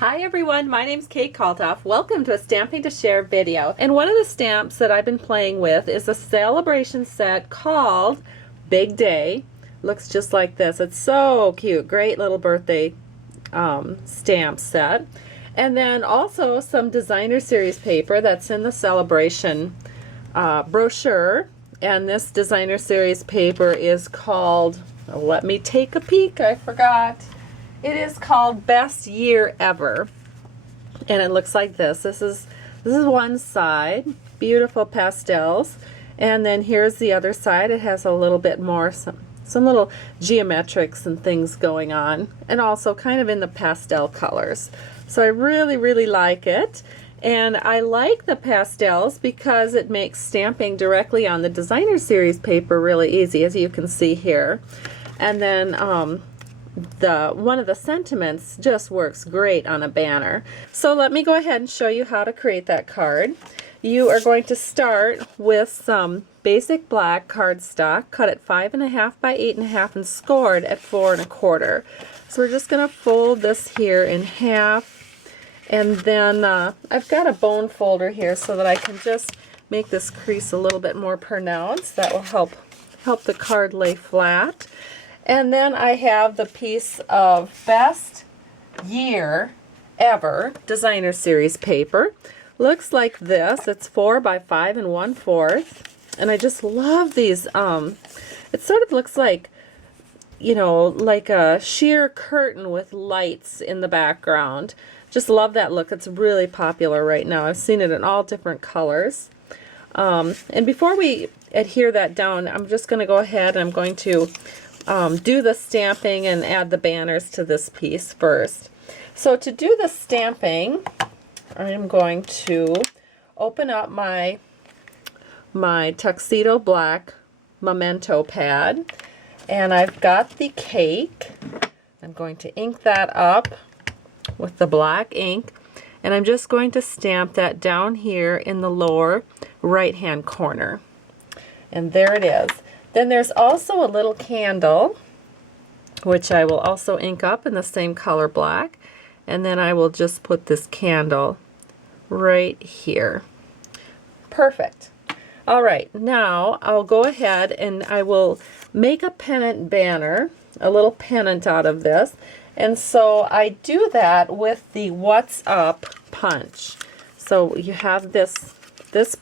Hi everyone, my name's Kate Kalthoff. Welcome to a Stamping to Share video. And one of the stamps that I've been playing with is a Sale-a-bration set called Big Day. Looks just like this. It's so cute. Great little birthday stamp set. And then also some designer series paper that's in the Sale-a-bration brochure. And this designer series paper is called, let me take a peek, I forgot. It is called Best Year Ever, and it looks like this. This is one side, beautiful pastels, and then here's the other side. It has a little bit more, some little geometrics and things going on, and also kind of in the pastel colors. So I really like it, and I like the pastels because it makes stamping directly on the designer series paper really easy, as you can see here. And then one of the sentiments just works great on a banner. So let me go ahead and show you how to create that card. You are going to start with some basic black cardstock, cut at 5.5 by 8.5 and scored at 4 1/4. So we're just going to fold this here in half, and then I've got a bone folder here so that I can just make this crease a little bit more pronounced. That will help the card lay flat. And then I have the piece of Best Year Ever designer series paper. Looks like this. It's 4 by 5 1/4. And I just love these. It sort of looks like, you know, like a sheer curtain with lights in the background. Just love that look. It's really popular right now. I've seen it in all different colors. And before we adhere that down, I'm just going to go ahead and I'm going to do the stamping and add the banners to this piece first. So to do the stamping, I'm going to open up my tuxedo black memento pad, and I've got the cake. I'm going to ink that up with the black ink, and I'm just going to stamp that down here in the lower right hand corner. And there it is. Then there's also a little candle, which I will also ink up in the same color black, and then I will just put this candle right here. Perfect. All right, now I'll go ahead and I will make a pennant banner, a little pennant out of this, and so I do that with the What's Up punch. So you have this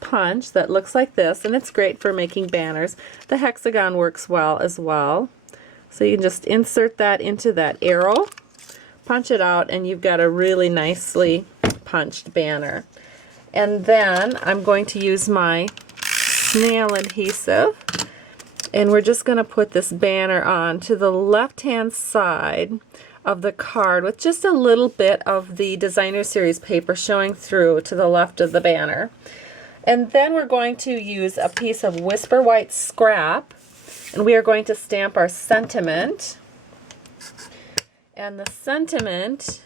punch that looks like this, and it's great for making banners. The hexagon works well as well. So you can just insert that into that arrow, punch it out, and you've got a really nicely punched banner. And then I'm going to use my snail adhesive, and we're just going to put this banner on to the left-hand side of the card with just a little bit of the designer series paper showing through to the left of the banner. And then we're going to use a piece of Whisper White scrap, and we are going to stamp our sentiment. And the sentiment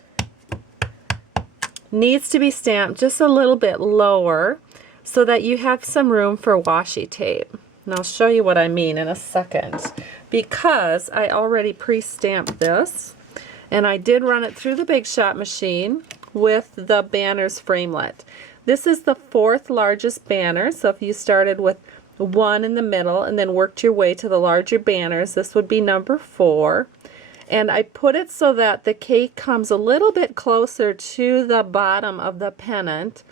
needs to be stamped just a little bit lower so that you have some room for washi tape. And I'll show you what I mean in a second, because I already pre-stamped this, and I did run it through the Big Shot machine with the banners framelit. This is the 4th largest banner, so if you started with 1 in the middle and then worked your way to the larger banners, this would be number 4. And I put it so that the cake comes a little bit closer to the bottom of the pennant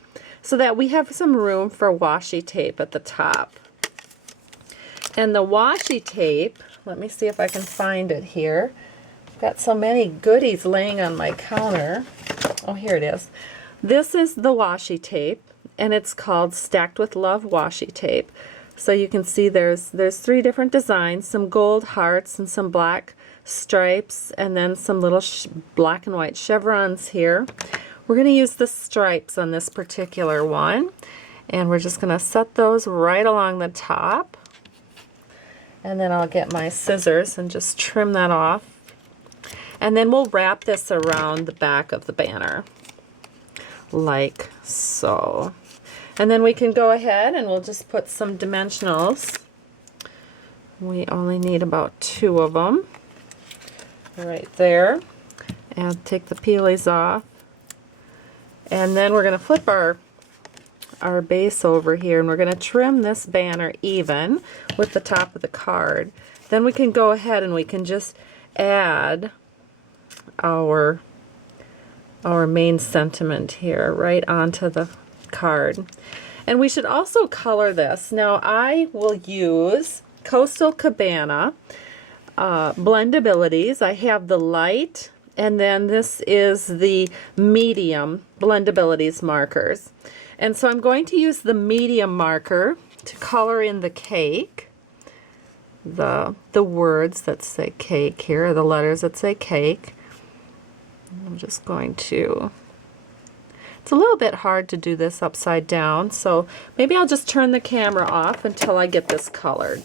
so that we have some room for washi tape at the top. And the washi tape, let me see if I can find it here. I've got so many goodies laying on my counter. Oh, here it is. This is the washi tape, and it's called Stacked with Love washi tape. So you can see there's 3 different designs, some gold hearts and some black stripes, and then some little black and white chevrons here. We're going to use the stripes on this particular one, and we're just going to set those right along the top. And then I'll get my scissors and just trim that off. And then we'll wrap this around the back of the banner, like so. And then we can go ahead and we'll just put some dimensionals. We only need about 2 of them right there. And take the peelies off. And then we're going to flip our base over here, and we're going to trim this banner even with the top of the card. Then we can go ahead and we can just add our main sentiment here right onto the card. And we should also color this. Now I will use Coastal Cabana blendabilities. I have the light, and then this is the medium blendabilities markers. And so I'm going to use the medium marker to color in the cake, the words that say cake here, the letters that say cake. I'm just going to, it's a little bit hard to do this upside down, so maybe I'll just turn the camera off until I get this colored.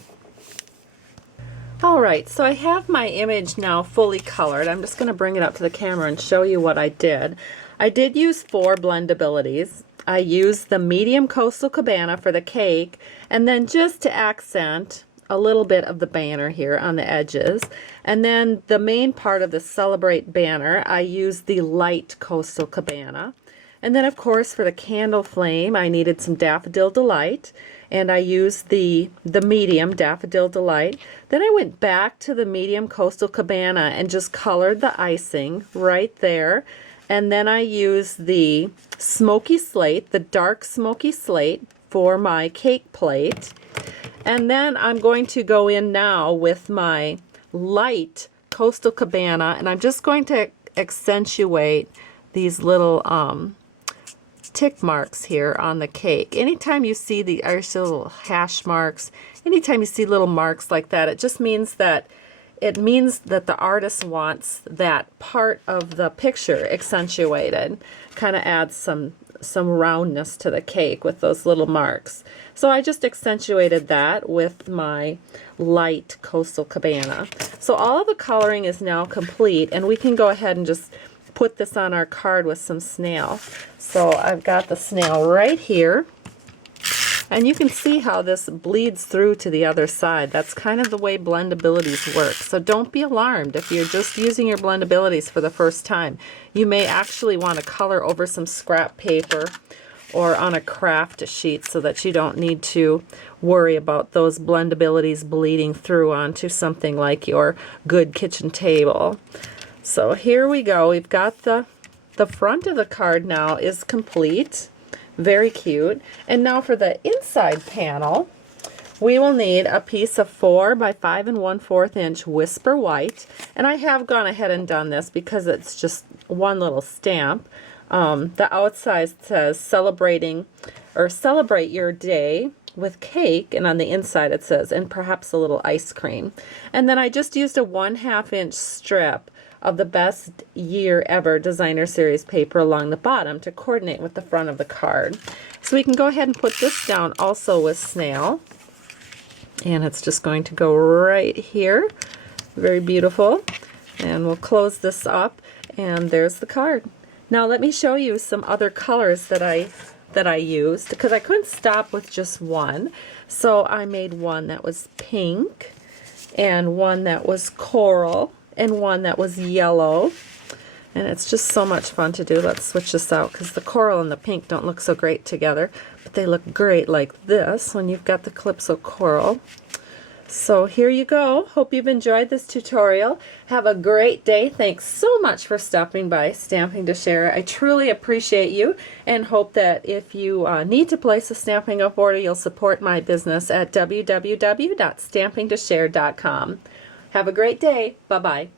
Alright, so I have my image now fully colored. I'm just going to bring it up to the camera and show you what I did. I did use 4 blendabilities. I used the medium Coastal Cabana for the cake, and then just to accent a little bit of the banner here on the edges. And then the main part of the Celebrate banner, I used the light Coastal Cabana. And then of course for the candle flame, I needed some Daffodil Delight, and I used the medium Daffodil Delight. Then I went back to the medium Coastal Cabana and just colored the icing right there. And then I used the Smoky Slate, the dark Smoky Slate, for my cake plate. And then I'm going to go in now with my light Coastal Cabana, and I'm just going to accentuate these little tick marks here on the cake. Anytime you see the little hash marks, anytime you see little marks like that, it just means that the artist wants that part of the picture accentuated. Kind of adds some roundness to the cake with those little marks. So I just accentuated that with my light Coastal Cabana. So all of the coloring is now complete, and we can go ahead and just put this on our card with some snail. So I've got the snail right here, and you can see how this bleeds through to the other side. That's kind of the way blendabilities work. So don't be alarmed if you're just using your blendabilities for the first time. You may actually want to color over some scrap paper or on a craft sheet so that you don't need to worry about those blendabilities bleeding through onto something like your good kitchen table. So here we go. We've got the front of the card now is complete. Very cute. And now for the inside panel, we will need a piece of 4 by 5 1/4 inch Whisper White. And I have gone ahead and done this because it's just one little stamp. The outside says celebrate your day with cake, and on the inside it says, and perhaps a little ice cream. And then I just used a 1/2 inch strip of the Best Year Ever Designer Series paper along the bottom to coordinate with the front of the card. So we can go ahead and put this down also with snail. And it's just going to go right here. Very beautiful. And we'll close this up, and there's the card. Now let me show you some other colors that I used, because I couldn't stop with just one. So I made one that was pink, and one that was coral, and one that was yellow. And it's just so much fun to do. Let's switch this out because the coral and the pink don't look so great together, but they look great like this when you've got the Calypso coral. So here you go. Hope you've enjoyed this tutorial. Have a great day. Thanks so much for stopping by Stamping to Share. I truly appreciate you, and hope that if you need to place a Stampin' Up! Order, you'll support my business at www.stampingtoshare.com. Have a great day. Bye-bye.